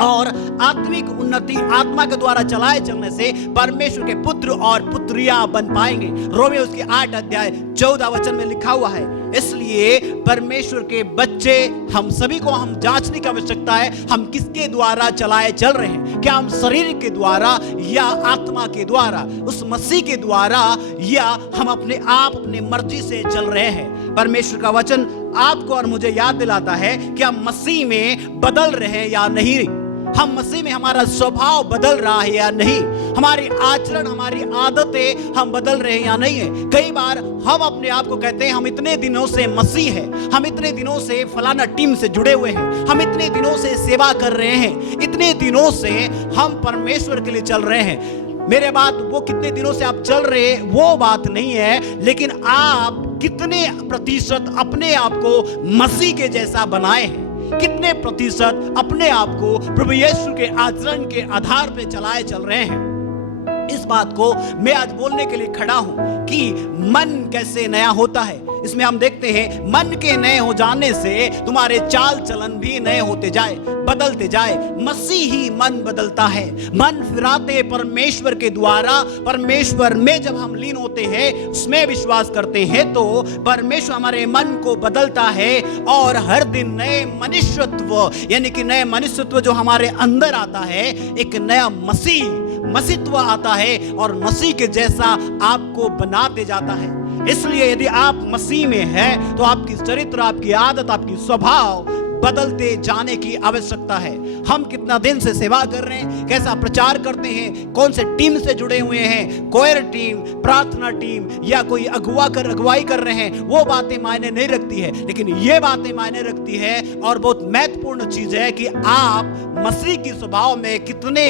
और आत्मिक उन्नति आत्मा के द्वारा चलाए चलने से परमेश्वर के पुत्र और पुत्रियां बन पाएंगे। रोमियो उसके 8:14 में लिखा हुआ है। इसलिए परमेश्वर के बच्चे हम सभी को हम जांचने की आवश्यकता है, हम किसके द्वारा चलाए चल रहे हैं। क्या हम शरीर के द्वारा या आत्मा के द्वारा, उस मसीह के द्वारा, या हम अपने आप अपनी मर्जी से चल रहे हैं। परमेश्वर का वचन आपको और मुझे याद दिलाता है कि हम मसीह में बदल रहे हैं या नहीं, हम मसीह में हमारा स्वभाव बदल रहा है या नहीं, हमारी आचरण, हमारी आदतें हम बदल रहे हैं या नहीं है। कई बार हम अपने आप को कहते हैं हम इतने दिनों से मसीह है, हम इतने दिनों से फलाना टीम से जुड़े हुए हैं, हम इतने दिनों से सेवा कर रहे हैं, इतने दिनों से हम परमेश्वर के लिए चल रहे हैं। मेरे बात वो कितने दिनों से आप चल रहे हैं वो बात नहीं है, लेकिन आप कितने प्रतिशत अपने आप को मसीह के जैसा बनाए हैं, कितने प्रतिशत अपने आप को प्रभु यीशु के आचरण के आधार पे चलाए चल रहे हैं। इस बात को मैं आज बोलने के लिए खड़ा हूं कि मन कैसे नया होता है। इसमें हम देखते हैं मन के नए हो जाने से तुम्हारे चाल चलन भी नए होते जाए, बदलते जाए। मसीह ही मन बदलता है। मन फिराते परमेश्वर के द्वारा, परमेश्वर में जब हम लीन होते हैं, उसमें विश्वास करते हैं, तो परमेश्वर हमारे मन को बदलता है और हर दिन नए मनुष्यत्व, यानी कि नए मनुष्यत्व जो हमारे अंदर आता है, एक नया मसीहत्व आता है और मसीह के जैसा आपको बनाते जाता है। इसलिए यदि आप मसीह में हैं तो आपकी चरित्र, आपकी आदत, आपकी स्वभाव बदलते जाने की आवश्यकता है। हम कितना दिन से सेवा कर रहे हैं, कैसा प्रचार करते हैं, कौन से टीम से जुड़े हुए हैं, कोयर टीम, प्रार्थना टीम, या कोई अगुवाई कर रहे हैं, वो बातें मायने नहीं रखती है। लेकिन ये बातें मायने रखती है और बहुत महत्वपूर्ण चीज है कि आप मसीह की स्वभाव में कितने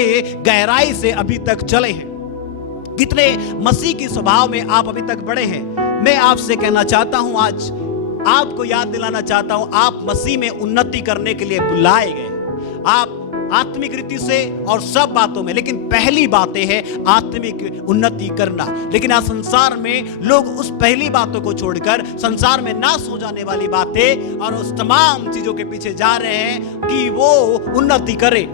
गहराई से अभी तक चले हैं, कितने मसीह की स्वभाव में आप अभी तक बढ़े हैं। मैं आपसे कहना चाहता हूं, आज आपको याद दिलाना चाहता हूं, आप मसीह में उन्नति करने के लिए बुलाए गए। आप आत्मिक रीति से और सब बातों में, लेकिन पहली बातें है आत्मिक उन्नति करना। लेकिन आज संसार में लोग उस पहली बातों को छोड़कर संसार में नाश हो जाने वाली बातें और उस तमाम चीजों के पीछे जा रहे हैं कि वो उन्नति करे।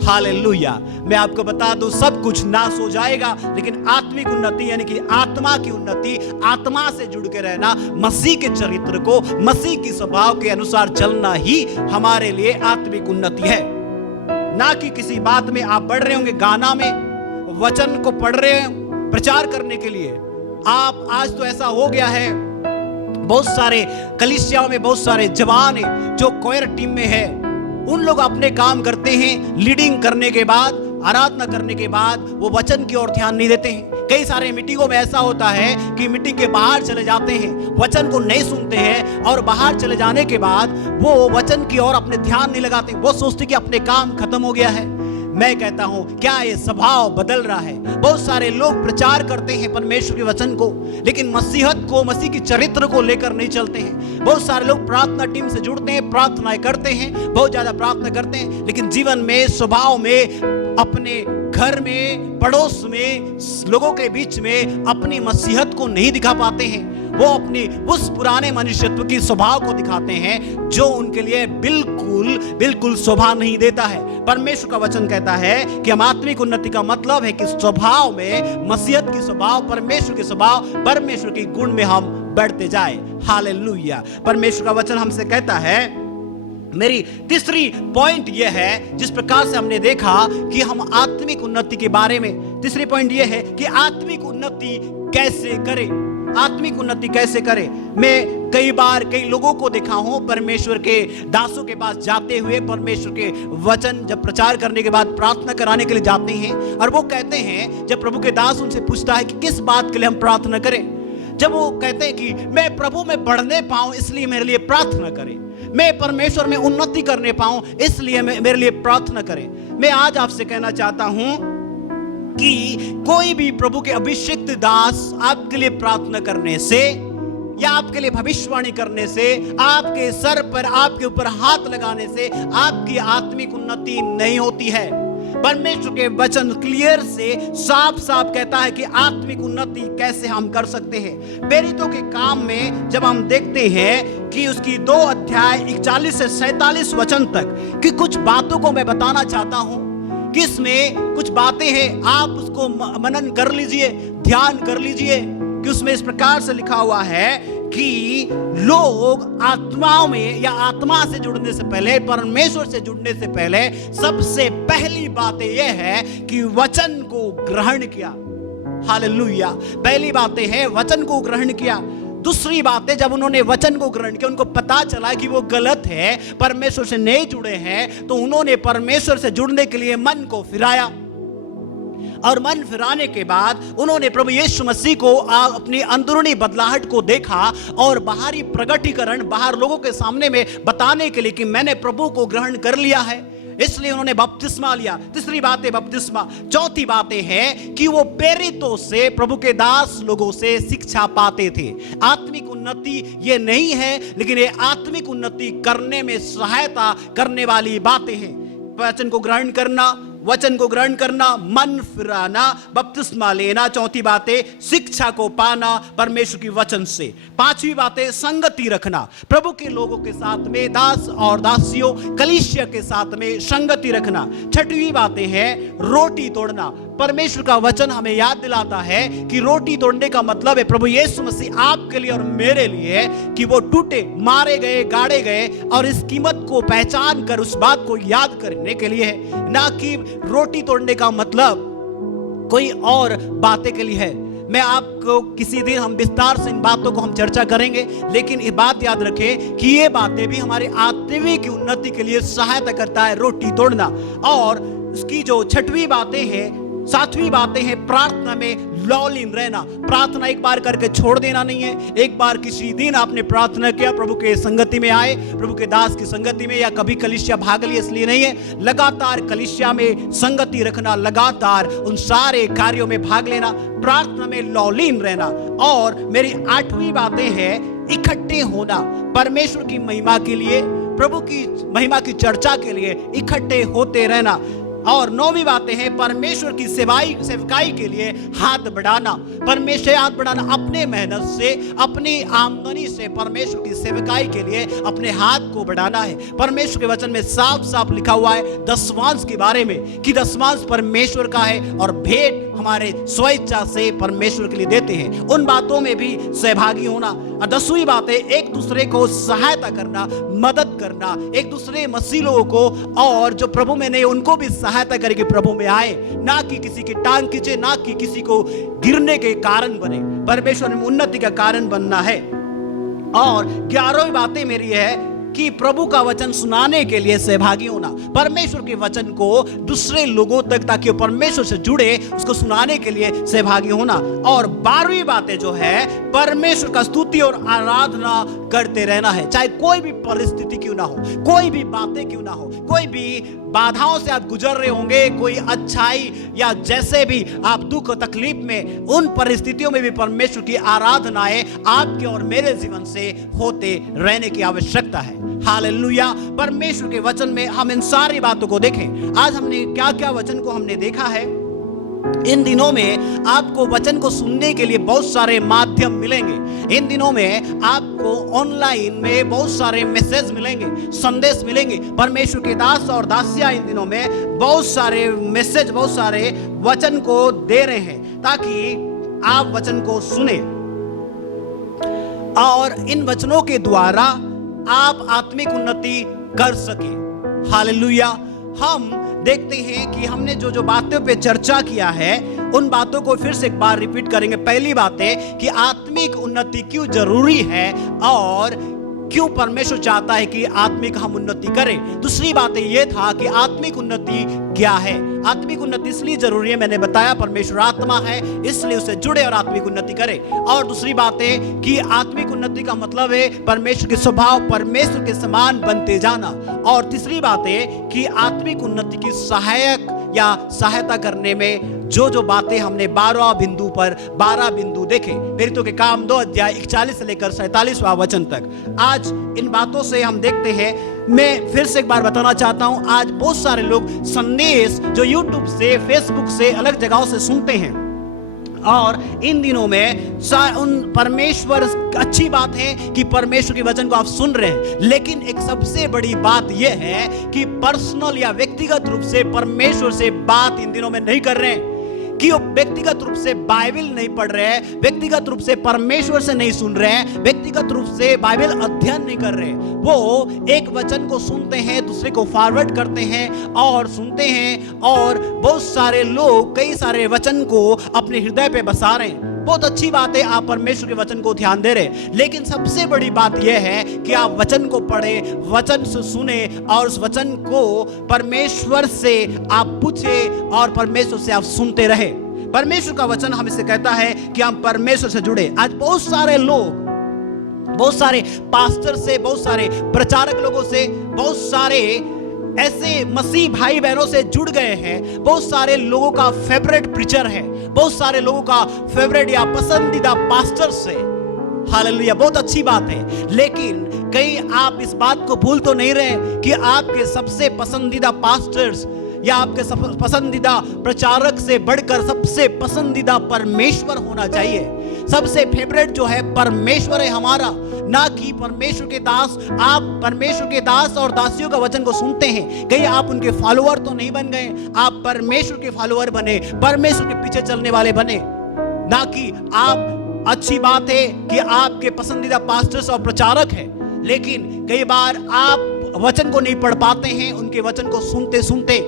हालेलुया। मैं आपको बता दूं, सब कुछ नाश हो जाएगा, लेकिन आत्मिक उन्नति यानी कि आत्मा की उन्नति, आत्मा से जुड़ के रहना, मसीह के चरित्र को, मसीह की स्वभाव के अनुसार चलना ही हमारे लिए आत्मिक उन्नति है। ना कि किसी बात में आप बढ़ रहे होंगे, गाना में, वचन को पढ़ रहे हैं प्रचार करने के लिए। आप आज तो ऐसा हो गया है, बहुत सारे कलीसियाओं में बहुत सारे जवान हैं जो कोयर टीम में है, उन लोग अपने काम करते हैं, लीडिंग करने के बाद, आराधना करने के बाद वो वचन की ओर ध्यान नहीं देते हैं। कई सारे मीटिंगों में ऐसा होता है कि मीटिंग के बाहर चले जाते हैं, वचन को नहीं सुनते हैं और बाहर चले जाने के बाद वो वचन की ओर अपने ध्यान नहीं लगाते। वो सोचते कि अपने काम खत्म हो गया है। मैं कहता हूं, क्या ये स्वभाव बदल रहा है? बहुत सारे लोग प्रचार करते हैं परमेश्वर के वचन को, लेकिन मसीहत को, मसीह की चरित्र को लेकर नहीं चलते हैं। बहुत सारे लोग प्रार्थना टीम से जुड़ते हैं, प्रार्थनाएं करते हैं, बहुत ज्यादा प्रार्थना करते हैं, लेकिन जीवन में, स्वभाव में, अपने घर में, पड़ोस में, लोगों के बीच में अपनी मसीहत को नहीं दिखा पाते हैं। वो अपनी उस पुराने मनुष्यत्व की स्वभाव को दिखाते हैं जो उनके लिए बिल्कुल शोभा नहीं देता है। परमेश्वर का वचन कहता है कि हम आत्मिक उन्नति का मतलब है कि स्वभाव में, मसीहत की स्वभाव, परमेश्वर के स्वभाव, परमेश्वर के गुण में हम बढ़ते जाए। हालेलुया। परमेश्वर का वचन हमसे कहता है, मेरी तीसरी पॉइंट यह है, जिस प्रकार से हमने देखा कि हम आत्मिक उन्नति के बारे में, तीसरी पॉइंट यह है कि आत्मिक उन्नति कैसे करें। आत्मिक उन्नति कैसे करें? मैं कई बार कई लोगों को देखा हूं, परमेश्वर के दासों के पास जाते हुए, परमेश्वर के वचन जब प्रचार करने के बाद प्रार्थना कराने के लिए जाते हैं, और वो कहते हैं, जब प्रभु के दास उनसे पूछता है कि किस बात के लिए हम प्रार्थना करें, जब वो कहते हैं कि मैं प्रभु में बढ़ने पाऊं इसलिए मेरे लिए प्रार्थना करें, मैं परमेश्वर में उन्नति करने पाऊं इसलिए मेरे लिए प्रार्थना करें। मैं आज आपसे कहना चाहता हूं कि कोई भी प्रभु के अभिषिक्त दास आपके लिए प्रार्थना करने से या आपके लिए भविष्यवाणी करने से, आपके सर पर, आपके ऊपर हाथ लगाने से आपकी आत्मिक उन्नति नहीं होती है। परमेश्वर के वचन क्लियर से साफ साफ कहता है कि आत्मिक उन्नति कैसे हम कर सकते हैं। प्रेरितों के काम में जब हम देखते हैं कि उसकी 2 अध्याय 41 से 47 वचन तक कि कुछ बातों को मैं बताना चाहता हूं कि इसमें कुछ बातें हैं, आप उसको मनन कर लीजिए, ध्यान कर लीजिए कि उसमें इस प्रकार से लिखा हुआ है कि लोग आत्माओं में या आत्मा से जुड़ने से पहले, परमेश्वर से जुड़ने से पहले, सबसे पहली बात यह है कि वचन को ग्रहण किया। हालेलुया। पहली बातें है वचन को ग्रहण किया। दूसरी बात है, जब उन्होंने वचन को ग्रहण किया, उनको पता चला कि वो गलत है, परमेश्वर से नहीं जुड़े हैं, तो उन्होंने परमेश्वर से जुड़ने के लिए मन को फिराया, और मन फिराने के बाद उन्होंने प्रभु यीशु मसीह को अपनी अंदरूनी बदलाहट को देखा और बाहरी प्रगटीकरण बाहर लोगों के सामने में बताने के लिए कि मैंने प्रभु को ग्रहण कर लिया है, इसलिए उन्होंने बपतिस्मा लिया। तीसरी बात है बपतिस्मा। चौथी बातें हैं कि वो प्रेरितों से, प्रभु के दास लोगों से शिक्षा पाते थे। आत्मिक उन्नति ये नहीं है, लेकिन ये आत्मिक उन्नति करने में सहायता करने वाली बातें हैं। वचन को ग्रहण करना, वचन को ग्रहण करना, मन फिराना, बपतिस्मा लेना। चौथी बात है शिक्षा को पाना परमेश्वर की वचन से। पांचवी बात है संगति रखना, प्रभु के लोगों के साथ में, दास और दासियों कलीसिया के साथ में संगति रखना। छठवीं बातें हैं रोटी तोड़ना। परमेश्वर का वचन हमें याद दिलाता है कि रोटी तोड़ने का मतलब है प्रभु यीशु मसीह आपके लिए और मेरे लिए कि वो टूटे, मारे गए, गाड़े गए और इस कीमत को पहचान कर उस बात को याद करने के लिए है, ना कि रोटी तोड़ने का मतलब कोई और बातें के लिए है। मैं आपको किसी दिन हम विस्तार से इन बातों को हम चर्चा करेंगे, लेकिन ये बात याद रखें कि ये बातें भी हमारे आत्मिक उन्नति के लिए सहायता करता है, रोटी तोड़ना। और उसकी जो छठवीं बातें हैं, सातवीं बातें हैं प्रार्थना में लॉलीन रहना। प्रार्थना एक बार करके छोड़ देना नहीं है। एक बार किसी दिन आपने प्रार्थना किया, प्रभु के संगति में आए, प्रभु के दास की संगति में, या कभी कलीसिया भाग लिए इसलिए नहीं है। लगातार कलीसिया में संगति रखना, लगातार उन सारे कार्यों में भाग लेना, प्रार्थना में लॉलीन रहना। और मेरी आठवीं बातें हैं इकट्ठे होना, परमेश्वर की महिमा के लिए, प्रभु की महिमा की चर्चा के लिए इकट्ठे होते रहना। और नौवीं बातें हैं परमेश्वर की सेवकाई के लिए हाथ बढ़ाना। परमेश्वर हाथ बढ़ाना अपने मेहनत से, अपनी आमदनी से परमेश्वर की सेवकाई के लिए अपने हाथ को बढ़ाना है। परमेश्वर के वचन में साफ साफ लिखा हुआ है दशमांश के बारे में कि दशमांश परमेश्वर का है और भेंट हमारे स्वेच्छा से परमेश्वर के लिए देते हैं। उन बातों में भी सहभागी होना। और 10वीं बात है एक दूसरे को सहायता करना, मदद करना, एक दूसरे मसीह लोगों को, और जो प्रभु में नहीं उनको भी सहायता करके प्रभु में आए, ना कि किसी की टांग खींचे, ना कि किसी को गिरने के कारण बने। परमेश्वर में उन्नति का कारण बनना है। और 11वीं बातें मेरी है कि प्रभु का वचन सुनाने के लिए सहभागी होना, परमेश्वर के वचन को दूसरे लोगों तक, ताकि वो परमेश्वर से जुड़े, उसको सुनाने के लिए सहभागी होना। और 12वीं बातें जो है परमेश्वर का स्तुति और आराधना करते रहना है, चाहे कोई भी परिस्थिति क्यों ना हो, कोई भी बातें क्यों ना हो, कोई भी बाधाओं से आप गुजर रहे होंगे, कोई अच्छाई या जैसे भी आप दुख तकलीफ में, उन परिस्थितियों में भी परमेश्वर की आराधनाएं आपके और मेरे जीवन से होते रहने की आवश्यकता है। हालेलुया। परमेश्वर के वचन में हम इन सारी बातों को देखें। आज हमने क्या क्या वचन को हमने देखा है। इन दिनों में आपको वचन को सुनने के लिए बहुत सारे माध्यम मिलेंगे। इन दिनों में आपको ऑनलाइन में बहुत सारे मैसेज मिलेंगे, संदेश मिलेंगे। परमेश्वर के दास और दासियां इन दिनों में बहुत सारे मैसेज, बहुत सारे वचन को दे रहे हैं ताकि आप वचन को सुने और इन वचनों के द्वारा आप आत्मिक उन्नति कर सके। हालेलुया। हम देखते हैं कि हमने जो जो बातों पे चर्चा किया है उन बातों को फिर से एक बार रिपीट करेंगे। पहली बात है कि आत्मिक उन्नति क्यों जरूरी है और क्यों परमेश्वर चाहता है कि आत्मिक हम उन्नति करें। दूसरी बात ये था कि आत्मिक उन्नति क्या है। आत्मिक उन्नति इसलिए जरूरी है, मैंने बताया परमेश्वर आत्मा है, इसलिए उससे जुड़े और आत्मिक उन्नति करें। और दूसरी बात है कि आत्मिक उन्नति का मतलब है परमेश्वर के स्वभाव, परमेश्वर के समान बनते जाना। और तीसरी बात है कि आत्मिक उन्नति की सहायक या सहायता करने में जो जो बातें हमने 12 बिंदु देखे। प्रेरितों के काम 2 अध्याय 41 से लेकर 47वां वचन तक। आज इन बातों से हम देखते हैं। मैं फिर से एक बार बताना चाहता हूं, आज बहुत सारे लोग संदेश जो YouTube से, Facebook से, अलग जगहों से सुनते हैं और इन दिनों में उन परमेश्वर, अच्छी बात है कि परमेश्वर के वचन को आप सुन रहे हैं, लेकिन एक सबसे बड़ी बात यह है कि पर्सनल या व्यक्तिगत रूप से परमेश्वर से बात इन दिनों में नहीं कर रहे हैं, कि वो व्यक्तिगत रूप से बाइबल नहीं पढ़ रहे हैं, व्यक्तिगत रूप से परमेश्वर से नहीं सुन रहे हैं, व्यक्तिगत रूप से बाइबल अध्ययन नहीं कर रहे हैं। वो एक वचन को सुनते हैं, दूसरे को फॉरवर्ड करते हैं और सुनते हैं, और बहुत सारे लोग कई सारे वचन को अपने हृदय पे बसा रहे हैं। बहुत अच्छी बात है, आप परमेश्वर के वचन को ध्यान दे रहे हैं, लेकिन सबसे बड़ी बात यह है कि आप वचन को पढ़े, वचन से सुने और उस वचन को परमेश्वर से आप पूछे और परमेश्वर से आप सुनते रहे। परमेश्वर का वचन हमसे कहता है कि हम परमेश्वर से जुड़े। आज बहुत सारे लोग, बहुत सारे पास्टर से, बहुत सारे प्रचारक लोगों से, बहुत सारे ऐसे मसीह भाई बहनों से जुड़ गए हैं। बहुत सारे लोगों का फेवरेट प्रीचर है, बहुत सारे लोगों का फेवरेट या पसंदीदा पास्टर से। हालेलुया, बहुत अच्छी बात है, लेकिन कहीं आप इस बात को भूल तो नहीं रहे कि आपके सबसे पसंदीदा पास्टर्स या आपके पसंदीदा प्रचारक से बढ़कर सबसे पसंदीदा परमेश्वर होना चाहिए। सबसे फेवरेट जो है परमेश्वर है हमारा, ना कि परमेश्वर के दास। आप परमेश्वर के दास और दासियों का वचन को सुनते हैं, कहीं आप उनके फॉलोअर तो नहीं बन गए, आप परमेश्वर के फॉलोअर बने, परमेश्वर के पीछे चलने वाले बने। ना कि आप, अच्छी बात है कि आपके पसंदीदा पास्टर्स और प्रचारक हैं, लेकिन कई बार आप वचन को नहीं पढ़ पाते हैं। उनके वचन को सुनते सुनते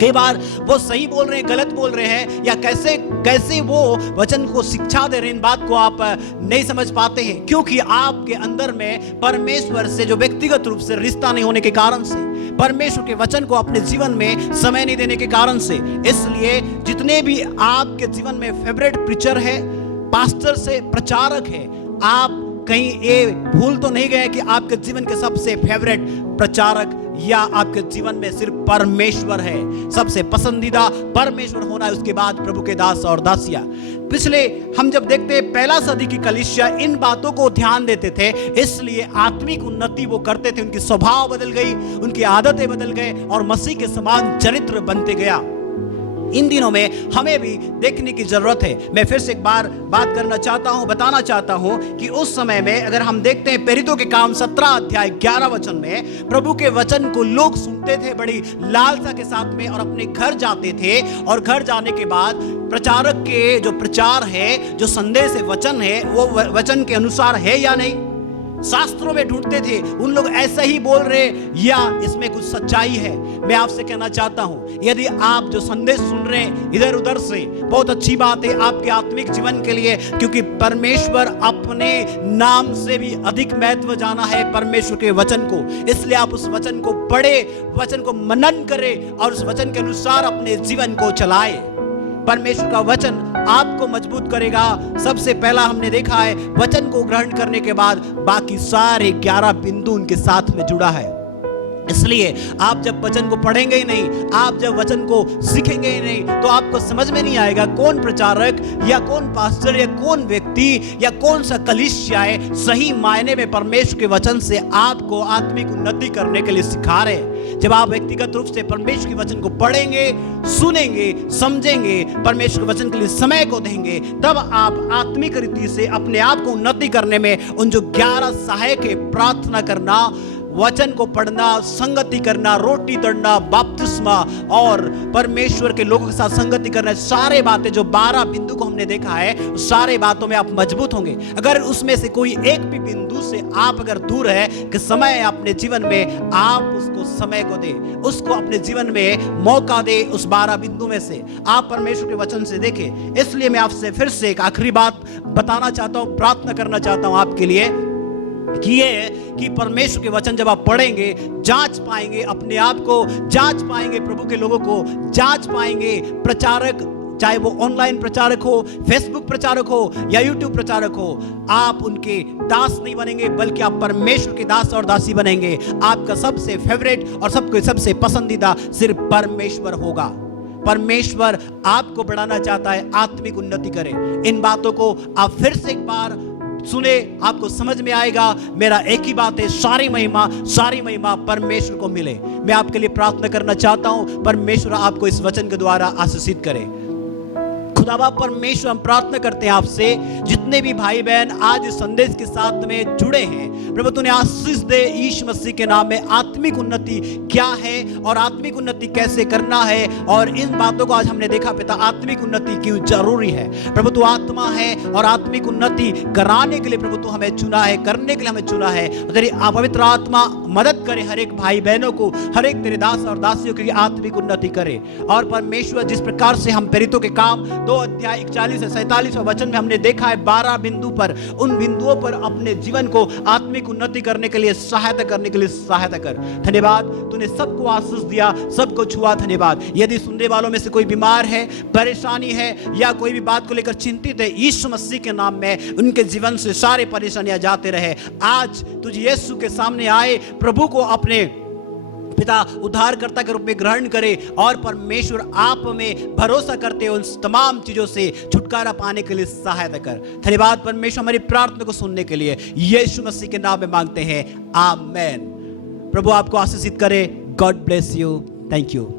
कई बार वो सही बोल रहे हैं, गलत बोल रहे हैं, या कैसे वो वचन को शिक्षा दे रहे हैं, इन बात को आप नहीं समझ पाते हैं, क्योंकि आपके अंदर में परमेश्वर से जो व्यक्तिगत रूप से रिश्ता नहीं होने के कारण से, परमेश्वर के वचन को अपने जीवन में समय नहीं देने के कारण से। इसलिए जितने भी आपके जीवन में फेवरेट प्रीचर है, पास्टर से, प्रचारक है, आप कहीं ये भूल तो नहीं गए कि आपके जीवन के सबसे फेवरेट प्रचारक या आपके जीवन में सिर्फ परमेश्वर है। सबसे पसंदीदा परमेश्वर होना है, उसके बाद प्रभु के दास और दासियां। पिछले हम जब देखते हैं पहला सदी की कलीसिया इन बातों को ध्यान देते थे, इसलिए आत्मिक उन्नति वो करते थे। उनकी स्वभाव बदल गई, उनकी आदतें बदल गए और मसीह के समान चरित्र बनते गया। इन दिनों में हमें भी देखने की जरूरत है। मैं फिर से एक बार बात करना चाहता हूं, बताना चाहता हूं कि उस समय में अगर हम देखते हैं प्रेरितों के काम 17 अध्याय 11 वचन में, प्रभु के वचन को लोग सुनते थे बड़ी लालसा के साथ में और अपने घर जाते थे, और घर जाने के बाद प्रचारक के जो प्रचार है, जो संदेश है, वचन है, वो वचन के अनुसार है या नहीं, शास्त्रों में ढूंढते थे। उन लोग ऐसा ही बोल रहे या इसमें कुछ सच्चाई है। मैं आपसे कहना चाहता हूं, यदि आप जो संदेश सुन रहे हैं इधर उधर से, बहुत अच्छी बात है आपके आत्मिक जीवन के लिए, क्योंकि परमेश्वर अपने नाम से भी अधिक महत्व जाना है परमेश्वर के वचन को। इसलिए आप उस वचन को पढ़े, वचन को मनन करें और उस वचन के अनुसार अपने जीवन को चलाए। परमेश्वर का वचन आपको मजबूत करेगा। सबसे पहला हमने देखा है, वचन को ग्रहण करने के बाद बाकी सारे 11 बिंदु उनके साथ में जुड़ा है। इसलिए आप जब वचन को पढ़ेंगे ही नहीं, आप जब वचन को सीखेंगे ही नहीं, तो आपको समझ में नहीं आएगा कौन प्रचारक या कौन पास्टर या कौन व्यक्ति या कौन सा कलीसिया सही मायने में परमेश्वर के वचन से आपको आत्मिक उन्नति करने के लिए सिखा रहे हैं। जब आप व्यक्तिगत रूप से परमेश्वर के वचन को पढ़ेंगे, सुनेंगे, समझेंगे, परमेश्वर के वचन के लिए समय को देंगे, तब आप आत्मिक रीति से अपने आप को उन्नति करने में उन जो 11 सहायक है, प्रार्थना करना, वचन को पढ़ना, संगति करना, रोटी तोड़ना, बपतिस्मा और परमेश्वर के लोगों के साथ संगति करना, सारे बातें जो 12 बिंदु को हमने देखा है, सारे बातों में आप मजबूत होंगे। अगर उसमें से कोई एक भी बिंदु से आप अगर दूर है कि समय अपने जीवन में आप उसको समय को दे, उसको अपने जीवन में मौका दे, उस 12 बिंदु में से आप परमेश्वर के वचन से देखें। इसलिए मैं आपसे फिर से एक आखिरी बात बताना चाहता हूं, प्रार्थना करना चाहता हूं आपके लिए कि ये कि परमेश्वर के वचन जब आप पढ़ेंगे, जांच पाएंगे, अपने आप को जांच पाएंगे, प्रभु के लोगों को जांच पाएंगे। प्रचारक, चाहे वो ऑनलाइन प्रचारक हो, फेसबुक प्रचारक हो या यूट्यूब प्रचारक हो, आप उनके दास नहीं बनेंगे, बल्कि आप परमेश्वर के दास और दासी बनेंगे। आपका सबसे फेवरेट और सबसे पसंदीदा सिर्फ परमेश्वर होगा। परमेश्वर आपको बढ़ाना चाहता है, आत्मिक उन्नति करें। इन बातों को आप फिर से एक बार सुने, आपको समझ में आएगा। मेरा एक ही बात है, सारी महिमा परमेश्वर को मिले। मैं आपके लिए प्रार्थना करना चाहता हूं, परमेश्वर आपको इस वचन के द्वारा आशीषित करे। खुदावा परमेश्वर, हम प्रार्थना करते हैं आपसे, जितने भी भाई बहन आज इस संदेश के साथ में जुड़े हैं, प्रभु तूने आशीष दे यीशु मसीह के नाम में। आत्मिक उन्नति क्या है और आत्मिक उन्नति कैसे करना है, और इन बातों को आज हमने देखा पिता, आत्मिक उन्नति क्यों जरूरी है। प्रभु तू आत्मा है और आत्मिक उन्नति कराने के लिए प्रभु तू हमें चुना है, करने के लिए हमें चुना है। तेरी पवित्र आत्मा मदद करे हर एक भाई बहनों को, हर एक तेरे दास और दासियों की आत्मिक उन्नति करे। और परमेश्वर, जिस प्रकार से हम प्रेरितों के काम 2 अध्याय 41 से 47 वचन में हमने देखा है, 12 बिंदु पर, उन बिंदुओं पर अपने जीवन को आत्मिक उन्नति करने के लिए सहायता करने के लिए सहायता कर। धन्यवाद, तूने सबको आशीष दिया, सबको छुआ। धन्यवाद। यदि सुनने वालों में से कोई बीमार है, परेशानी है या कोई भी बात को लेकर चिंतित है, यीशु मसीह के नाम में उनके जीवन से सारे परेशानियां जाते रहे। आज तुझे यीशु के सामने आए, प्रभु को अपने पिता उद्धारकर्ता के रूप में ग्रहण करे और परमेश्वर आप में भरोसा करते उन तमाम चीजों से छुटकारा पाने के लिए सहायता कर। धन्यवाद परमेश्वर, हमारी प्रार्थना को सुनने के लिए यीशु मसीह के नाम में मांगते हैं, आमेन। प्रभु आपको आशीषित करे। God bless you. Thank you.